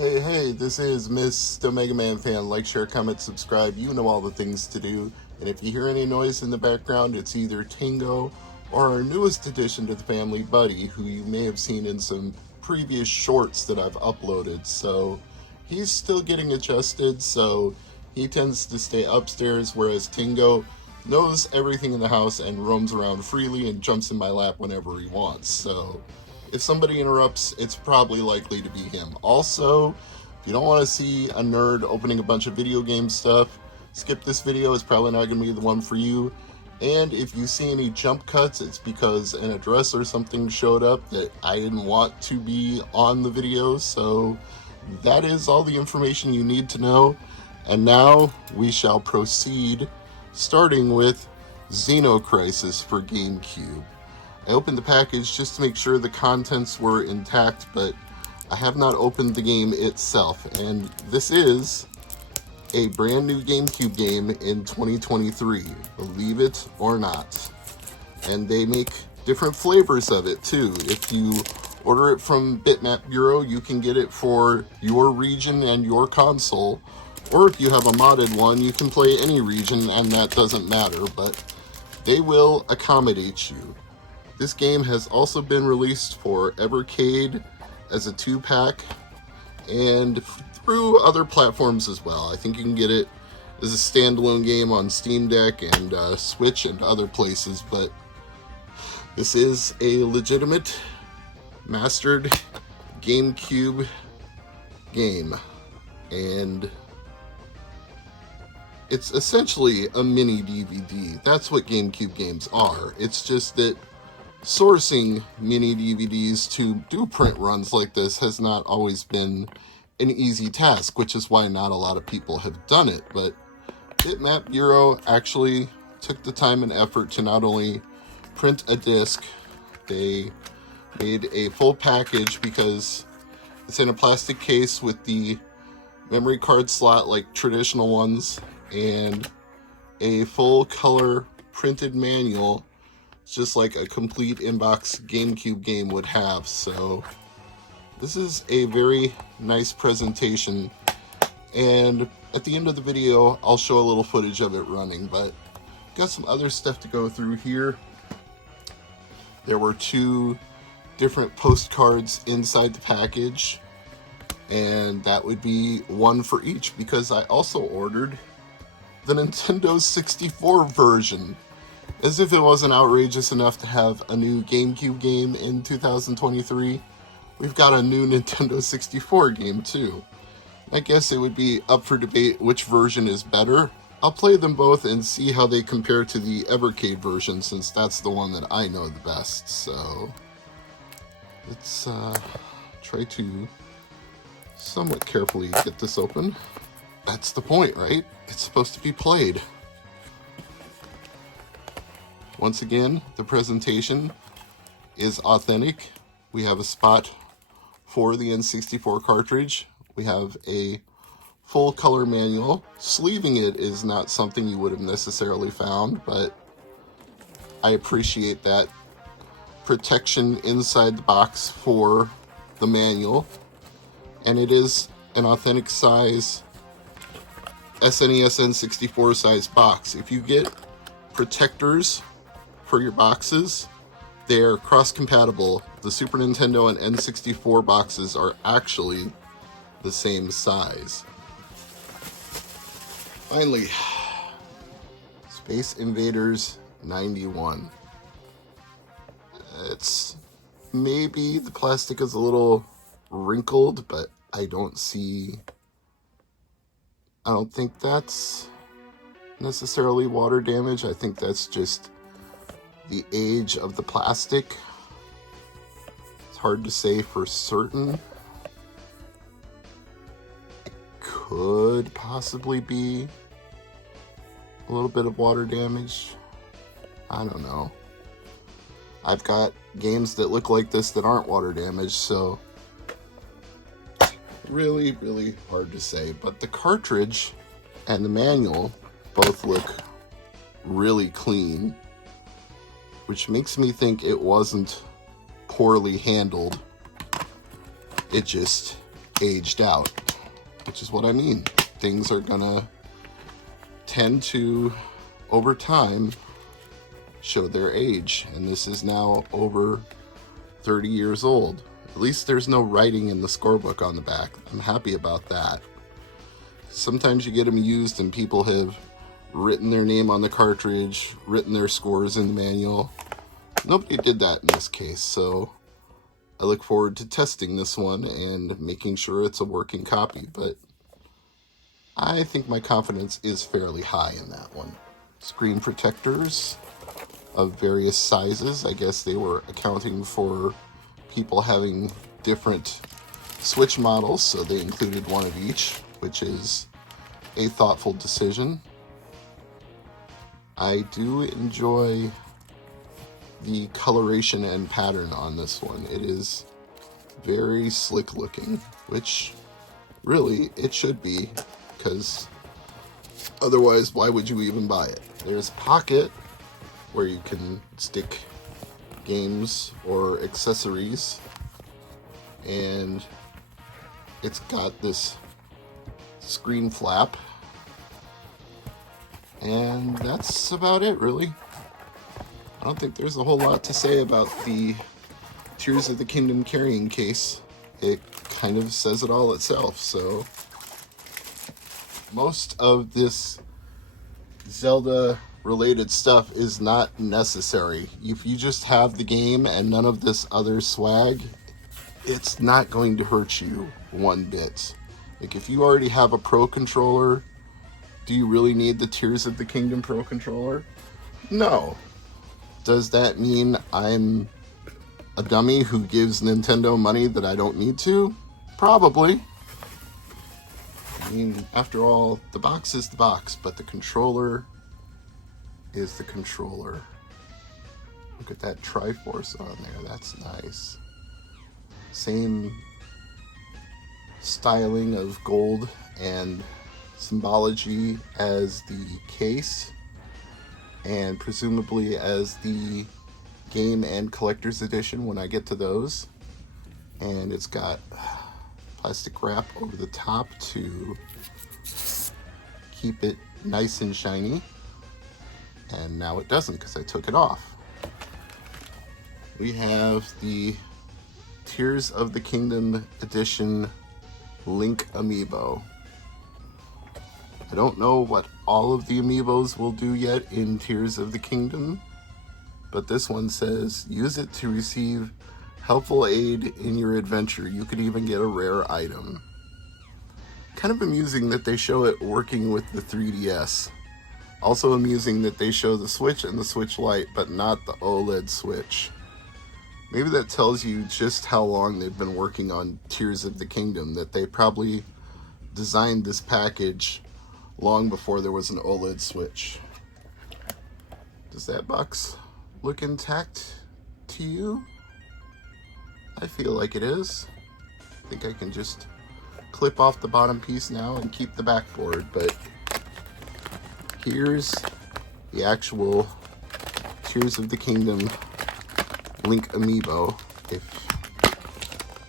Hey, this is Mr. MegaManFan. Like, share, comment, subscribe. You know all the things to do. And if you hear any noise in the background, it's either Tango or our newest addition to the family, Buddy, who you may have seen in some previous shorts that I've uploaded. So he's still getting adjusted, so he tends to stay upstairs, whereas Tango knows everything in the house and roams around freely and jumps in my lap whenever he wants. So if somebody interrupts, it's probably likely to be him. Also, if you don't want to see a nerd opening a bunch of video game stuff, skip this video. It's probably not going to be the one for you. And if you see any jump cuts, it's because an address or something showed up that I didn't want to be on the video. So that is all the information you need to know. And now we shall proceed, starting with Xeno Crisis for GameCube. I opened the package just to make sure the contents were intact, but I have not opened the game itself. And this is a brand new GameCube game in 2023, believe it or not. And they make different flavors of it too. If you order it from Bitmap Bureau, you can get it for your region and your console. Or if you have a modded one, you can play any region and that doesn't matter, but they will accommodate you. This game has also been released for Evercade as a 2-pack and through other platforms as well. I think you can get it as a standalone game on Steam Deck and Switch and other places, but this is a legitimate mastered GameCube game, and it's essentially a mini DVD. That's what GameCube games are. It's just that sourcing mini DVDs to do print runs like this has not always been an easy task, which is why not a lot of people have done it. But Bitmap Bureau actually took the time and effort to not only print a disc, they made a full package because it's in a plastic case with the memory card slot like traditional ones and a full color printed manual, just like a complete inbox GameCube game would have. So this is a very nice presentation, and at the end of the video I'll show a little footage of it running, but got some other stuff to go through here. There were 2 different postcards inside the package, and that would be one for each because I also ordered the Nintendo 64 version. As if it wasn't outrageous enough to have a new GameCube game in 2023, we've got a new Nintendo 64 game too. I guess it would be up for debate which version is better. I'll play them both and see how they compare to the Evercade version, since that's the one that I know the best. So let's try to somewhat carefully get this open. That's the point, right? It's supposed to be played. Once again, the presentation is authentic. We have a spot for the N64 cartridge. We have a full color manual. Sleeving it is not something you would have necessarily found, but I appreciate that protection inside the box for the manual. And it is an authentic size SNES N64 size box. If you get protectors for your boxes, they're cross-compatible. The Super Nintendo and N64 boxes are actually the same size. Finally, Space Invaders 91. It's maybe the plastic is a little wrinkled, but I don't think that's necessarily water damage. I think that's just the age of the plastic. It's hard to say for certain. It could possibly be a little bit of water damage. I don't know. I've got games that look like this that aren't water damaged, so really, really hard to say. But the cartridge and the manual both look really clean, which makes me think it wasn't poorly handled. It just aged out, which is what I mean. Things are gonna tend to, over time, show their age, and this is now over 30 years old. At least there's no writing in the scorebook on the back. I'm happy about that. Sometimes you get them used and people have written their name on the cartridge, written their scores in the manual. Nobody did that in this case, so I look forward to testing this one and making sure it's a working copy, but I think my confidence is fairly high in that one. Screen protectors of various sizes. I guess they were accounting for people having different Switch models, so they included one of each, which is a thoughtful decision. I do enjoy the coloration and pattern on this one. It is very slick looking, which really it should be, because otherwise why would you even buy it? There's a pocket where you can stick games or accessories, and it's got this screen flap, and that's about it, really. I don't think there's a whole lot to say about the Tears of the Kingdom carrying case. It kind of says it all itself. So most of this Zelda related stuff is not necessary. If you just have the game and none of this other swag, it's not going to hurt you one bit. Like, if you already have a Pro controller, do you really need the Tears of the Kingdom Pro controller? No. Does that mean I'm a dummy who gives Nintendo money that I don't need to? Probably. I mean, after all, the box is the box, but the controller is the controller. Look at that Triforce on there. That's nice. Same styling of gold and symbology as the case, and presumably as the game and collector's edition when I get to those. And it's got plastic wrap over the top to keep it nice and shiny. And now it doesn't because I took it off. We have the Tears of the Kingdom edition Link amiibo. I don't know what all of the amiibos will do yet in Tears of the Kingdom, but this one says, use it to receive helpful aid in your adventure. You could even get a rare item. Kind of amusing that they show it working with the 3DS. Also amusing that they show the Switch and the Switch Lite, but not the OLED Switch. Maybe that tells you just how long they've been working on Tears of the Kingdom, that they probably designed this package long before there was an OLED Switch. Does that box look intact to you? I feel like it is. I think I can just clip off the bottom piece now and keep the backboard, but here's the actual Tears of the Kingdom Link amiibo, if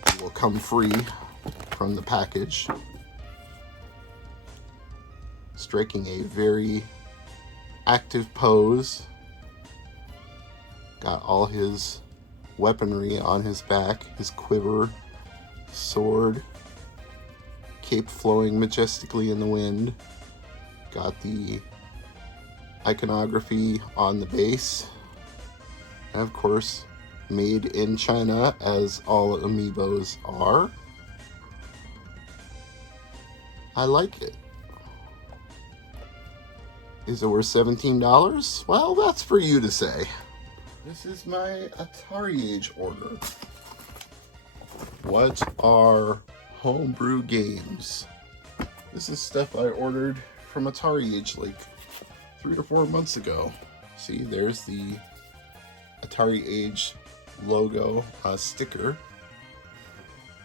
it will come free from the package. Striking a very active pose. Got all his weaponry on his back, his quiver, sword, cape flowing majestically in the wind. Got the iconography on the base. And of course, made in China, as all amiibos are. I like it. Is it worth $17? Well, that's for you to say. This is my Atari Age order. What are homebrew games? This is stuff I ordered from Atari Age like 3 or 4 months ago. See, there's the Atari Age logo sticker.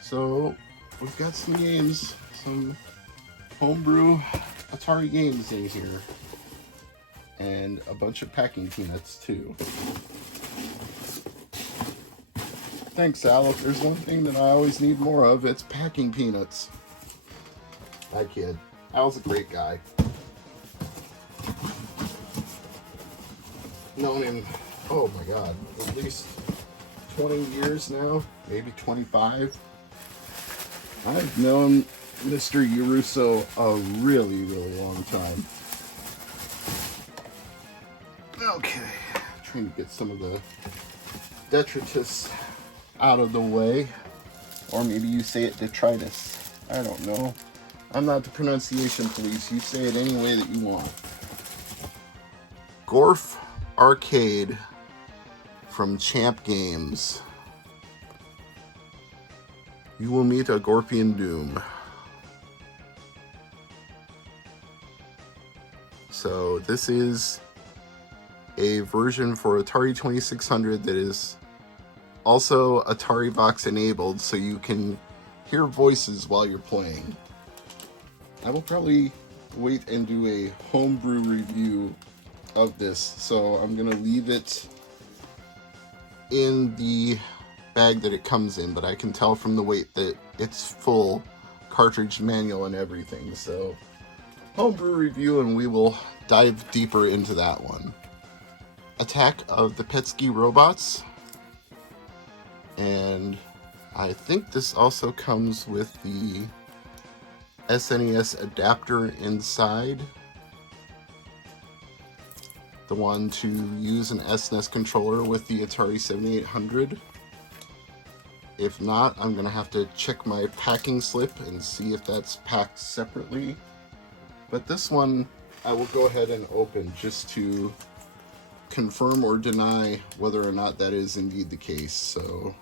So we've got some games, some homebrew Atari games in here, and a bunch of packing peanuts too. Thanks, Sal. If there's one thing that I always need more of, it's packing peanuts. I kid. Al's a great guy. Known him, oh my god, at least 20 years now, maybe 25. I've known Mr. Uruso a really, really long time. Okay, trying to get some of the detritus out of the way. Or maybe you say it detritus. I don't know. I'm not the pronunciation police. You say it any way that you want. Gorf Arcade from Champ Games. You will meet a Gorpian Doom. So this is a version for Atari 2600 that is also Atari Vox enabled, so you can hear voices while you're playing. I will probably wait and do a homebrew review of this, so I'm gonna leave it in the bag that it comes in, but I can tell from the weight that it's full cartridge manual and everything. So homebrew review, and we will dive deeper into that one. Attack of the Petsky Robots, and I think this also comes with the SNES adapter inside, the one to use an SNES controller with the Atari 7800. If not, I'm gonna have to check my packing slip and see if that's packed separately. But this one I will go ahead and open just to confirm or deny whether or not that is indeed the case. So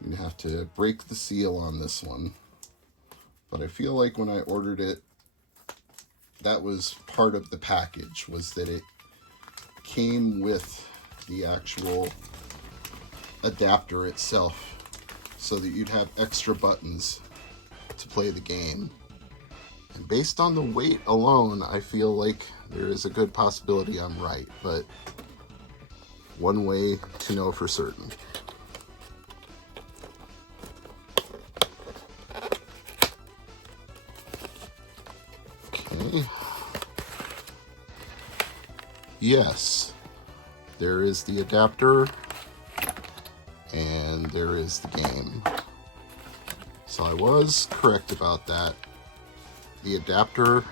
I'm gonna have to break the seal on this one. But I feel like when I ordered it, that was part of the package, was that it came with the actual adapter itself, so that you'd have extra buttons to play the game. And based on the weight alone, I feel like there is a good possibility I'm right, but one way to know for certain. Okay. Yes, there is the adapter, and there is the game. So I was correct about that. The adapter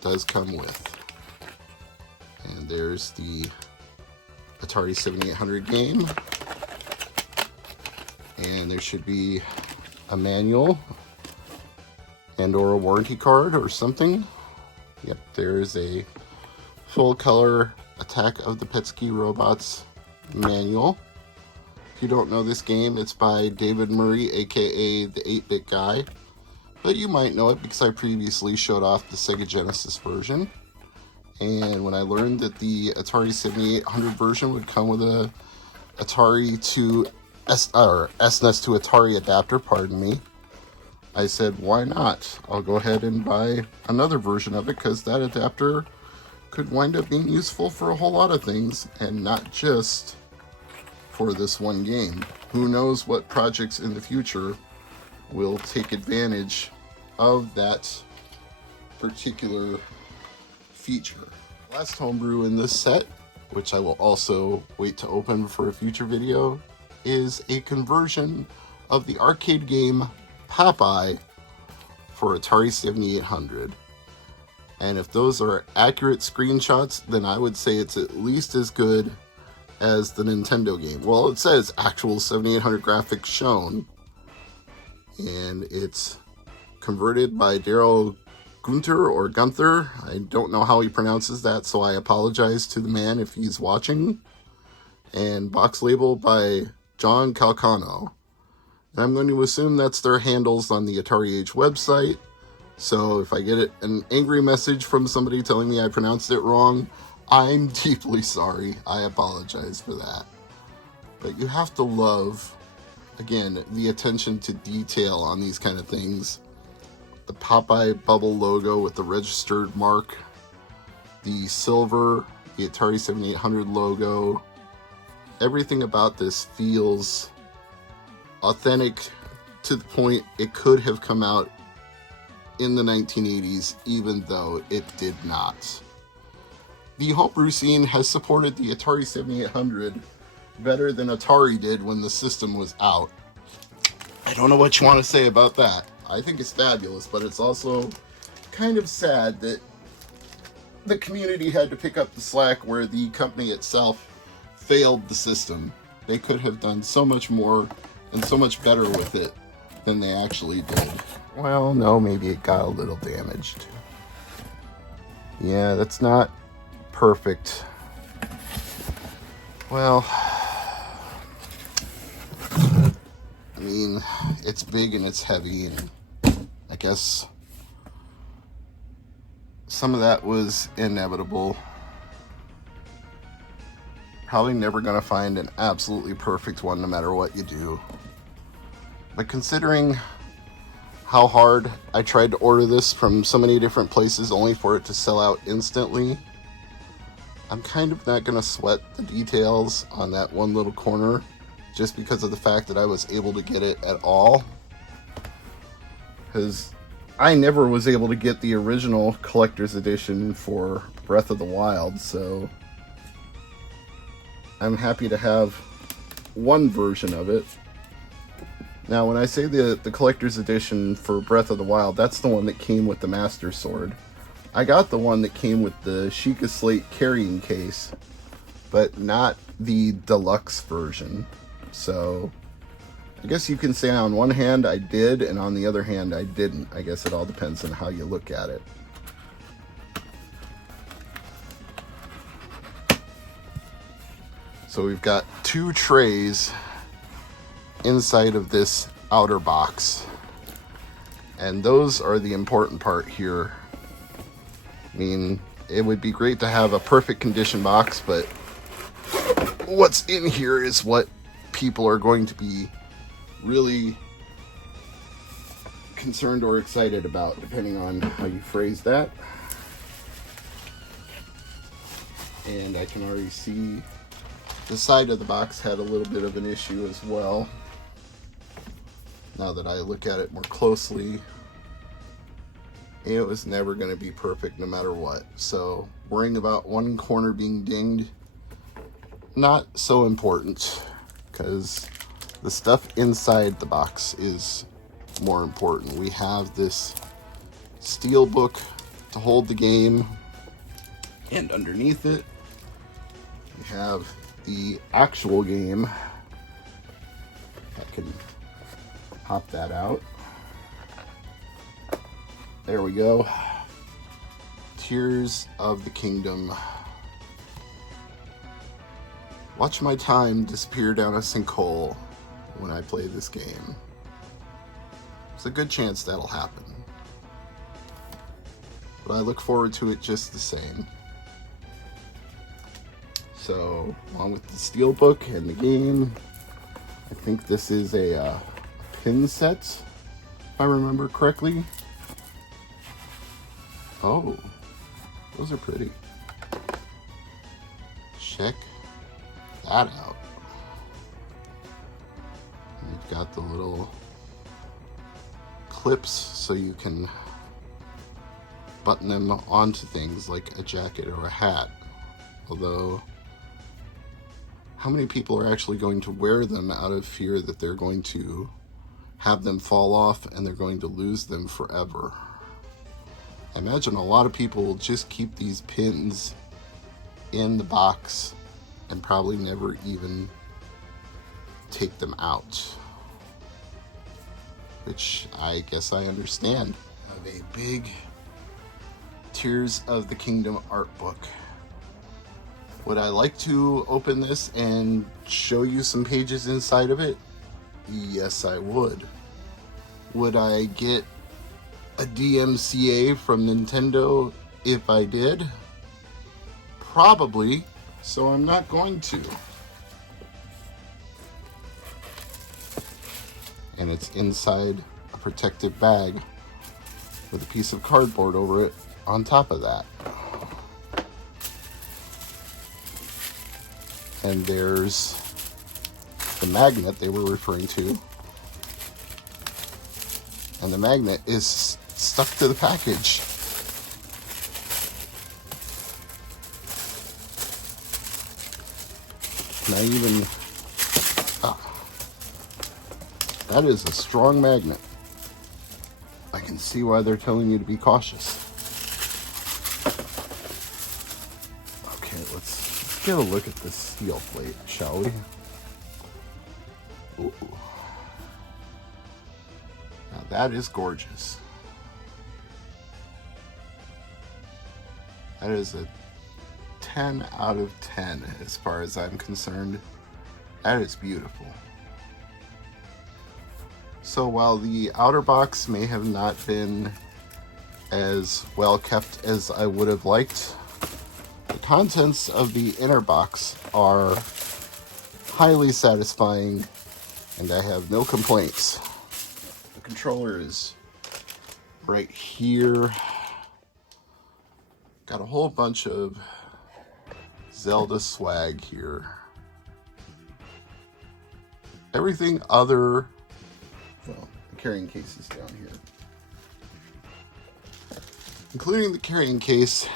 does come with. And there's the Atari 7800 game. And there should be a manual and or a warranty card or something. Yep, there's a full color Attack of the Petsky Robots manual. If you don't know this game, it's by David Murray, aka the 8-Bit Guy. But you might know it because I previously showed off the Sega Genesis version. And when I learned that the Atari 7800 version would come with a Atari to SNES to Atari adapter, pardon me, I said, why not? I'll go ahead and buy another version of it, because that adapter could wind up being useful for a whole lot of things, and not just for this one game. Who knows what projects in the future will take advantage of that particular feature. Last homebrew in this set, which I will also wait to open for a future video, is a conversion of the arcade game Popeye for Atari 7800. And if those are accurate screenshots, then I would say it's at least as good as the Nintendo game. Well, it says actual 7800 graphics shown, and it's converted by Daryl Gunther or Gunther. I don't know how he pronounces that, so I apologize to the man if he's watching. And box label by John Calcano. And I'm going to assume that's their handles on the Atari Age website. So if I get an angry message from somebody telling me I pronounced it wrong, I'm deeply sorry. I apologize for that. But you have to love, again, the attention to detail on these kind of things. The Popeye bubble logo with the registered mark, the silver, the Atari 7800 logo. Everything about this feels authentic to the point it could have come out in the 1980s, even though it did not. The homebrew scene has supported the Atari 7800 better than Atari did when the system was out. I don't know what you want to say about that. I think it's fabulous, but it's also kind of sad that the community had to pick up the slack where the company itself failed the system. They could have done so much more and so much better with it than they actually did. Well, no, maybe it got a little damaged. Yeah, that's not perfect. Well, I mean, it's big and it's heavy, and I guess some of that was inevitable. Probably never going to find an absolutely perfect one no matter what you do. But considering how hard I tried to order this from so many different places only for it to sell out instantly, I'm kind of not going to sweat the details on that one little corner just because of the fact that I was able to get it at all. Because I never was able to get the original collector's edition for Breath of the Wild, so I'm happy to have one version of it. Now, when I say the collector's edition for Breath of the Wild, that's the one that came with the Master Sword. I got the one that came with the Sheikah Slate carrying case, but not the deluxe version. So, I guess you can say on one hand I did, and on the other hand I didn't. I guess it all depends on how you look at it. So we've got 2 trays inside of this outer box, and those are the important part here. I mean, it would be great to have a perfect condition box, but what's in here is what people are going to be really concerned or excited about, depending on how you phrase that. And I can already see the side of the box had a little bit of an issue as well. Now that I look at it more closely, it was never going to be perfect no matter what. So worrying about one corner being dinged, not so important, because the stuff inside the box is more important. We have this steel book to hold the game, and underneath it we have the actual game. I can pop that out. There we go. Tears of the Kingdom. Watch my time disappear down a sinkhole when I play this game. There's a good chance that'll happen, but I look forward to it just the same. So, along with the steelbook and the game, I think this is a pin set, if I remember correctly. Oh, those are pretty. Check that out. You've got the little clips so you can button them onto things like a jacket or a hat. Although, how many people are actually going to wear them out of fear that they're going to have them fall off and they're going to lose them forever? I imagine a lot of people will just keep these pins in the box and probably never even take them out, which I guess I understand. I have a big Tears of the Kingdom art book. Would I like to open this and show you some pages inside of it? Yes, I would. Would I get a DMCA from Nintendo if I did? Probably, so I'm not going to. And it's inside a protective bag with a piece of cardboard over it on top of that. And there's the magnet they were referring to And the magnet is stuck to the package. Not even... that is a strong magnet. I can see why they're telling you to be cautious. Okay, let's get a look at this steel plate, shall we? Ooh. Now that is gorgeous. That is a 10 out of 10 as far as I'm concerned. That is beautiful. So while the outer box may have not been as well kept as I would have liked, the contents of the inner box are highly satisfying, and I have no complaints. The controller is right here. Got a whole bunch of Zelda swag here. Everything other... well, the carrying case is down here. Including the carrying case,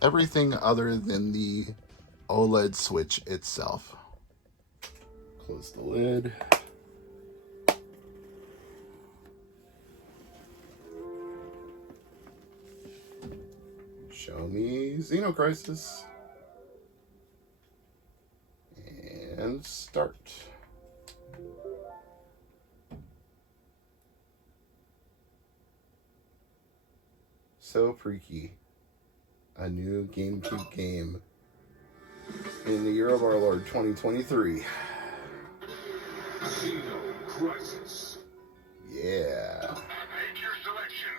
everything other than the OLED switch itself. Close the lid. Show me Xeno Crisis. And start. So freaky. A new GameCube game in the year of our Lord 2023. Xeno Crisis. Yeah. Make your selection.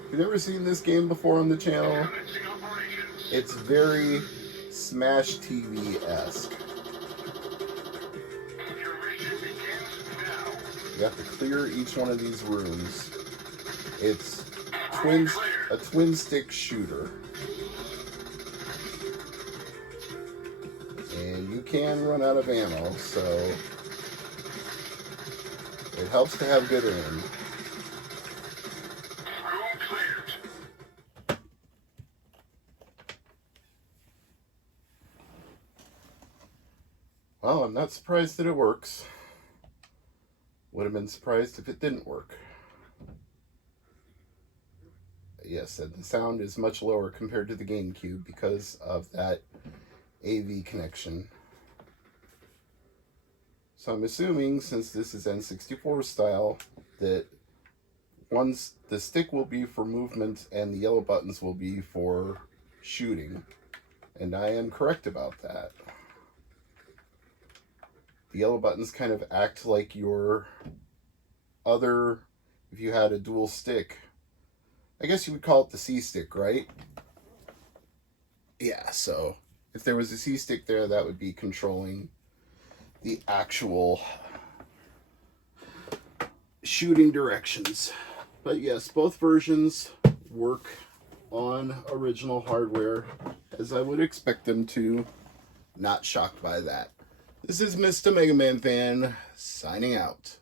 If you've never seen this game before on the channel, it's very Smash TV-esque. You have to clear each one of these rooms. It's a twin stick shooter. And you can run out of ammo, so it helps to have good aim. Well, I'm not surprised that it works. Would have been surprised if it didn't work. Yes, and the sound is much lower compared to the GameCube because of that AV connection. So I'm assuming, since this is N64 style, that the stick will be for movement and the yellow buttons will be for shooting. And I am correct about that. The yellow buttons kind of act like your other, if you had a dual stick, I guess you would call it the C stick, right? Yeah, so if there was a C stick there, that would be controlling the actual shooting directions. But yes, both versions work on original hardware, as I would expect them to. Not shocked by that. This is Mr. MegaManFan, signing out.